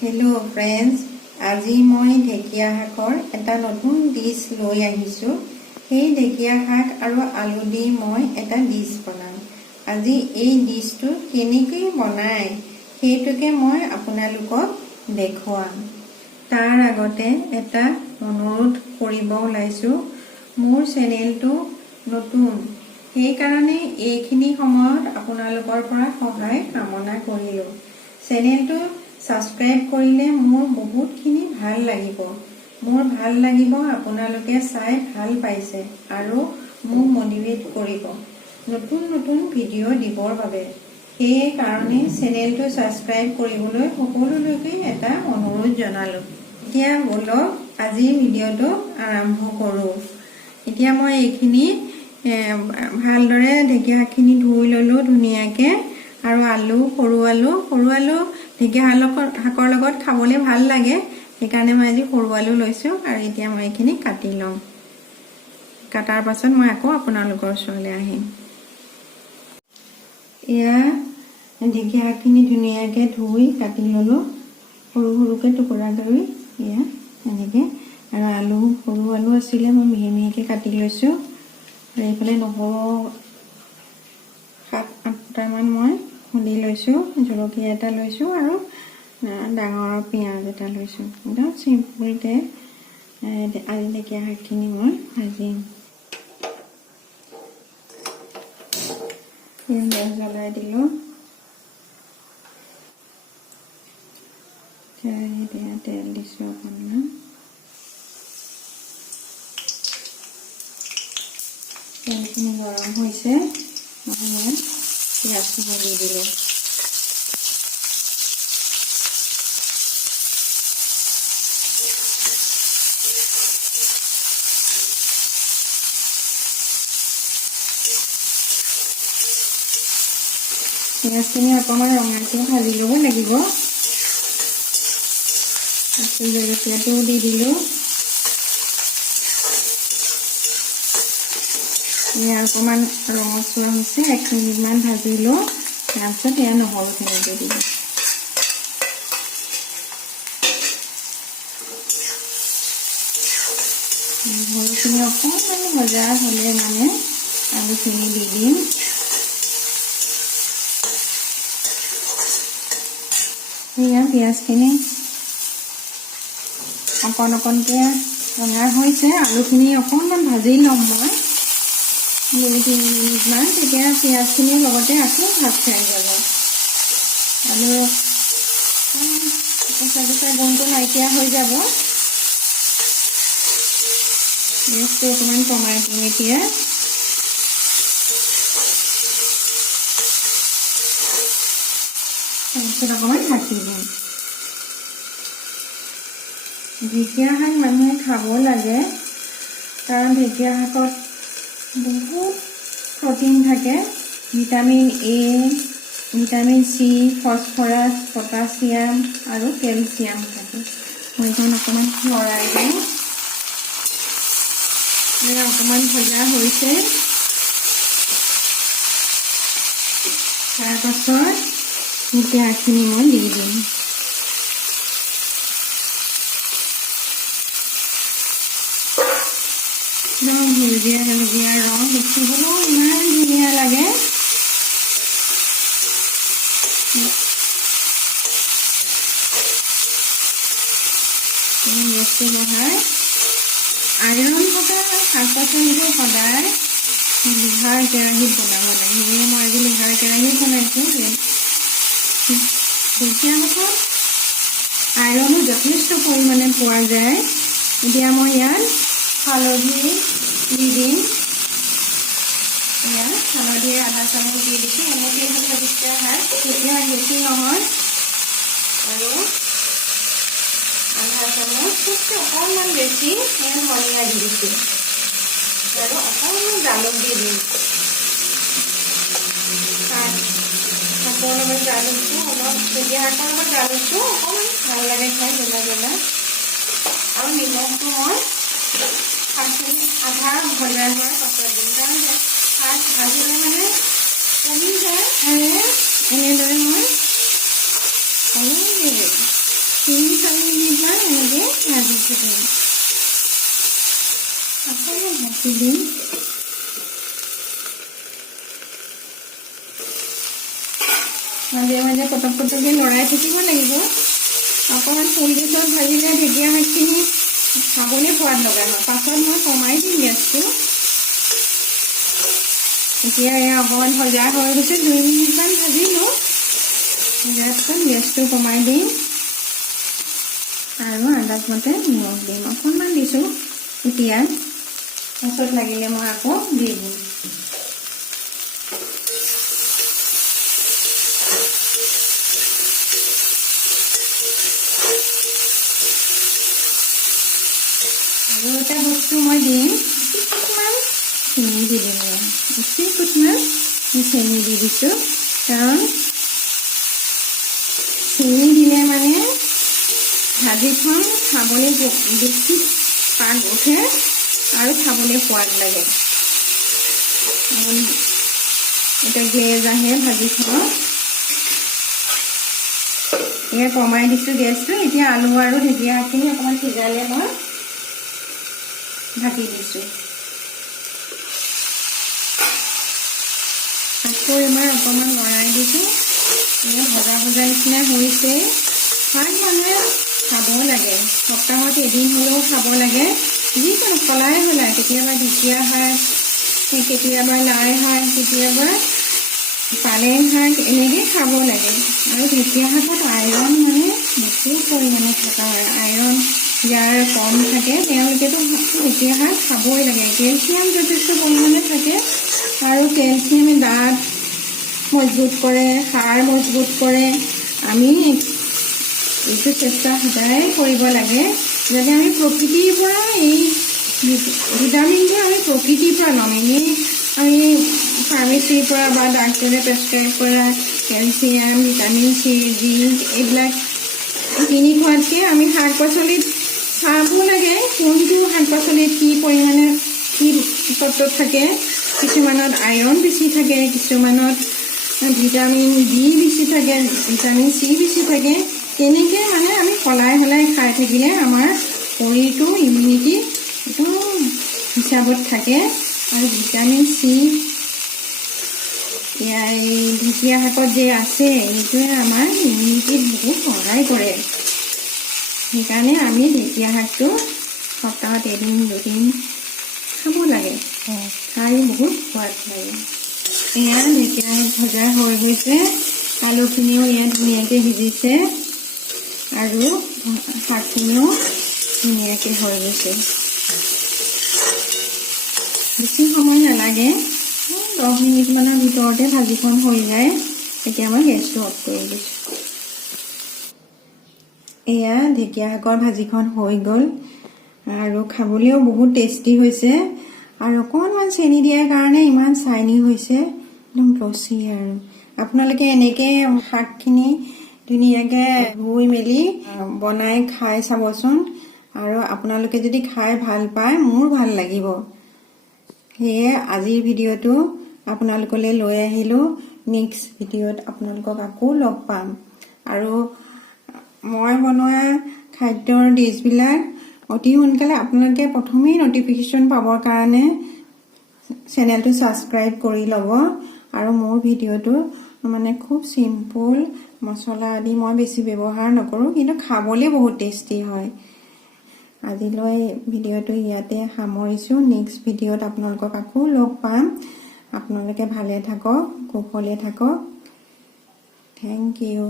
Hello' friends, আজি মই ঢেকীয়া শাকৰ এটা নতুন ডিছ লৈ আহিছোঁ। সেই ঢেকীয়া শাক আৰু আলু দি মই এটা ডিছ বনাম। আজি এই ডিছটো কেনেকৈ বনায় সেইটোকে মই আপোনালোকক দেখুৱাম। তাৰ আগতে এটা অনুৰোধ কৰিব ওলাইছোঁ। মোৰ চেনেলটো নতুন, সেইকাৰণে এইখিনি সময়ত আপোনালোকৰ পৰা সহায় কামনা কৰিলোঁ। চেনেলটো সাবস্ক্ৰাইব কৰিলে মোৰ বহুতখিনি ভাল লাগিব। মোৰ ভাল লাগিব আপোনালোকে চাই ভাল পাইছে আৰু মোক মটিভেট কৰিব নতুন নতুন ভিডিঅ' দিবৰ বাবে। সেই কাৰণে চেনেলটো সাবস্ক্ৰাইব কৰিবলৈ সকলোলৈকে এটা অনুৰোধ জনালোঁ। এতিয়া বলক আজিৰ ভিডিঅ'টো আৰম্ভ কৰোঁ। এতিয়া মই এইখিনি ভালদৰে ঢেকীয়া শাকখিনি ধুই ল'লোঁ ধুনীয়াকৈ। আৰু সৰু আলু ঢেকীয়া শাকৰ লগত খাবলৈ ভাল লাগে, সেইকাৰণে মই আজি সৰু আলু লৈছোঁ। আৰু এতিয়া মই এইখিনি কাটি ল'ম। কাটাৰ পাছত মই আকৌ আপোনালোকৰ ওচৰলৈ আহিম। এয়া ঢেকীয়া শাকখিনি ধুনীয়াকৈ ধুই কাটি ল'লোঁ, সৰু সৰুকৈ টুকুৰা কৰি। এয়া এনেকৈ। আৰু সৰু আলু আছিলে, মই মিহি মিহিকৈ কাটি লৈছোঁ। আৰু এইফালে নহৰু 7-8টামান মই খুন্দি লৈছোঁ, জলকীয়া এটা লৈছোঁ আৰু ডাঙৰ পিঁয়াজ এটা লৈছোঁ। একদম চিম্পুলকৈ আজি ঢেকীয়া শাকখিনি মই ভাজিম। গেছ জ্বলাই দিলোঁ। কেৰাহীত তেল দিছোঁ অকণমান। তেলখিনি গৰম হৈছে, মই পিঁয়াজখিনি দি দিলোঁ। পিঁয়াজখিনি অকণমান ৰঙাকৈ ভাজি ল'ব লাগিব। জলকীয়াটোও দি দিলোঁ। এয়া অকণমান ৰঙচুৱা হৈছে, 1 মিনিটমান ভাজিলোঁ। তাৰপিছত এয়া নহৰুখিনি দি দিলোঁ। নহৰুখিনি অকণমান ভজা হ'লে মানে আলুখিনি দি দিম। এয়া পিঁয়াজখিনি অকণকৈ ৰঙা হৈছে। আলুখিনি অকণমান ভাজি ল'ম মই 2-3 মিনিটমান, তেতিয়া পিঁয়াজখিনিৰ লগতে আকৌ ভাত খাই যাব। আৰু কেঁচা গোন্ধটো নাইকিয়া হৈ যাব। গেছটো অকণমান কমাই দিম এতিয়া। তাৰপিছত অকণমান ঢাকি দিম। ঢেকীয়া শাক মানুহে খাব লাগে, কাৰণ ঢেকীয়া শাকত বহুত প্ৰটিন থাকে। Vitamin A, vitamin C, phosphorus, potassium আৰু কেলছিয়াম থাকে। মই এইখন অকণমান লৰাই দিওঁ। অকণমান ভজা হৈছে। তাৰপাছত ঢেকীয়াখিনি মই দি দিম। একদম সেউজীয়া ৰং, দেখিবলৈও ইমান ধুনীয়া লাগে। গেছটো বঢ়াই আইৰণ থকা শাক পাচলিবোৰ সদায় লোহাৰ কেৰাহীত বনাব লাগে। সেয়ে মই আজি লোহাৰ কেৰাহীত বনাইছোঁ। ঢেকীয়া শাকত আইৰণো যথেষ্ট পৰিমাণে পোৱা যায়। এতিয়া মই ইয়াত হালধি দি দিম। হালধি আধা চামুচ দি দিছোঁ। এনেকৈ ভাজিছে শাক, তেতিয়া বেছি নহয়। আৰু আধা চামুচ অকণমান বেছি ধনিয়া দি দিছোঁ। আৰু অকণমান জালুক দি দিম। শাকৰ লগত জালুকটো ঢেকীয়া শাকৰ লগত জালুকটো অকণমান ভাল লাগে খাই, জ্বলা। আৰু নিমখটো মই শাকখিনি আধা ভজা হোৱাৰ পাছত দিম, কাৰণ শাক ভাজিলে মানে কমি যায়। আৰু এনেদৰে মই অলপ দি দিম। ভাজি থাকিম অকণমান ভাজি দিম মাজে মাজে পটককৈ লৰাই থাকিব লাগিব অকণমান ফুলগেছত ভাজিলে ঢেকীয়া শাকখিনি খাবলৈ সোৱাদ লগা হয় পাছত মই কমাই দিম গেছটো এতিয়া এয়া অকণমান ভজা হৈ গৈছে 2 মিনিটমান ভাজিলোঁ ভজাৰ পিছত গেছটো কমাই দিম আৰু আন্দাজমতে নিমখ দিম অকণমান দিছোঁ এতিয়া পাছত লাগিলে মই আকৌ দি দিম আৰু এটা বস্তু মই দিম অকণমান চেনি দি দিম অকণমান চেনি দি দিছোঁ কাৰণ চেনি দিলে মানে ভাজিখন খাবলৈ বেছি পাক উঠে আৰু খাবলৈ সোৱাদ লাগে এটা গ্লেজ আহে ভাজিখনত এয়া কমাই দিছোঁ গেছটো এতিয়া আলু আৰু ঢেকীয়া শাকখিনি অকণমান সিজালে মই ঢাকি দিছোঁ আকৌ এবাৰ অকণমান লৰাই দিছোঁ ভজা ভজা নিচিনা হৈছে শাক মানুহে খাব লাগে সপ্তাহত এদিন হ'লেও খাব লাগে যিকোনো কলাই হ'লে কেতিয়াবা ঢেকীয়া শাক কেতিয়াবা লাই শাক কেতিয়াবা পালেং শাক এনেকৈ খাব লাগে আৰু ঢেকীয়া শাকত আইৰণ মানে বেছি পৰিমাণে থকা হয় আইৰণ যাৰ কম থাকে তেওঁলোকেতো ঢেকীয়া শাক খাবই লাগে কেলছিয়াম যথেষ্ট পৰিমাণে থাকে আৰু কেলছিয়ামে দাঁত মজবুত কৰে হাড় মজবুত কৰে আমি এইটো চেষ্টা সদায় কৰিব লাগে যাতে আমি প্ৰকৃতিৰ পৰা এই ভিটামিনটো আমি প্ৰকৃতিৰ পৰা ল'ম এনেই আমি ফাৰ্মেচীৰ পৰা বা ডাক্তৰে প্ৰেছক্ৰাইব কৰা কেলছিয়াম ভিটামিন চি জিংক এইবিলাক কিনি খোৱাতকৈ আমি শাক পাচলিত চাব লাগে কোনটো শাক পাচলিত কি পৰিমাণে কি তত্ত্ব থাকে কিছুমানত আইৰণ বেছি থাকে কিছুমানত ভিটামিন ডি বেছি থাকে ভিটামিন চি বেছি থাকে তেনেকৈ মানে আমি সলাই খাই থাকিলে আমাৰ শৰীৰটো ইমিউনিটি একদম হিচাপত থাকে আৰু ভিটামিন চি এই ঢেকীয়া শাকত যে আছে এইটোৱে আমাৰ ইমিউনিটিত বহুত সহায় কৰে সেইকাৰণে আমি ঢেকীয়া শাকটো সপ্তাহত এদিন দুদিন খাব লাগে খাই বহুত সোৱাদ লাগে এয়া ঢেকীয়া ভজা হৈ গৈছে আলুখিনিও ইয়াত ধুনীয়াকৈ সিজিছে আৰু শাকখিনিও ধুনীয়াকৈ হৈ গৈছে বেছি সময় নালাগে 10 মিনিটমানৰ ভিতৰতে ভাজিখন হৈ যায় এতিয়া মই গেছটো অফ কৰি দিছোঁ এয়া ঢেকীয়া শাকৰ ভাজিখন হৈ গ'ল আৰু খাবলৈও বহুত টেষ্টি হৈছে আৰু অকণমান চেনি দিয়াৰ কাৰণে ইমান চাইনি হৈছে একদম লচি আৰু আপোনালোকে এনেকৈ শাকখিনি ধুনীয়াকৈ ধুই মেলি বনাই খাই চাবচোন আৰু আপোনালোকে যদি খাই ভাল পায় মোৰ ভাল লাগিব সেয়ে আজিৰ ভিডিঅ'টো আপোনালোকলৈ লৈ আহিলোঁ নেক্সট ভিডিঅ'ত আপোনালোকক আকৌ লগ পাম আৰু মই বনোৱা খাদ্যৰ ডিছবিলাক অতি সোনকালে আপোনালোকে প্ৰথমেই নটিফিকেশ্যন পাবৰ কাৰণে চেনেলটো ছাবস্ক্ৰাইব কৰি ল'ব আৰু মোৰ ভিডিঅ'টো মানে খুব চিম্পুল মছলা আদি মই বেছি ব্যৱহাৰ নকৰোঁ কিন্তু খাবলৈ বহুত টেষ্টি হয় আজিলৈ ভিডিঅ'টো ইয়াতে সামৰিছোঁ নেক্সট ভিডিঅ'ত আপোনালোকক আকৌ লগ পাম আপোনালোকে ভালে থাকক কুশলে থাকক থেংক ইউ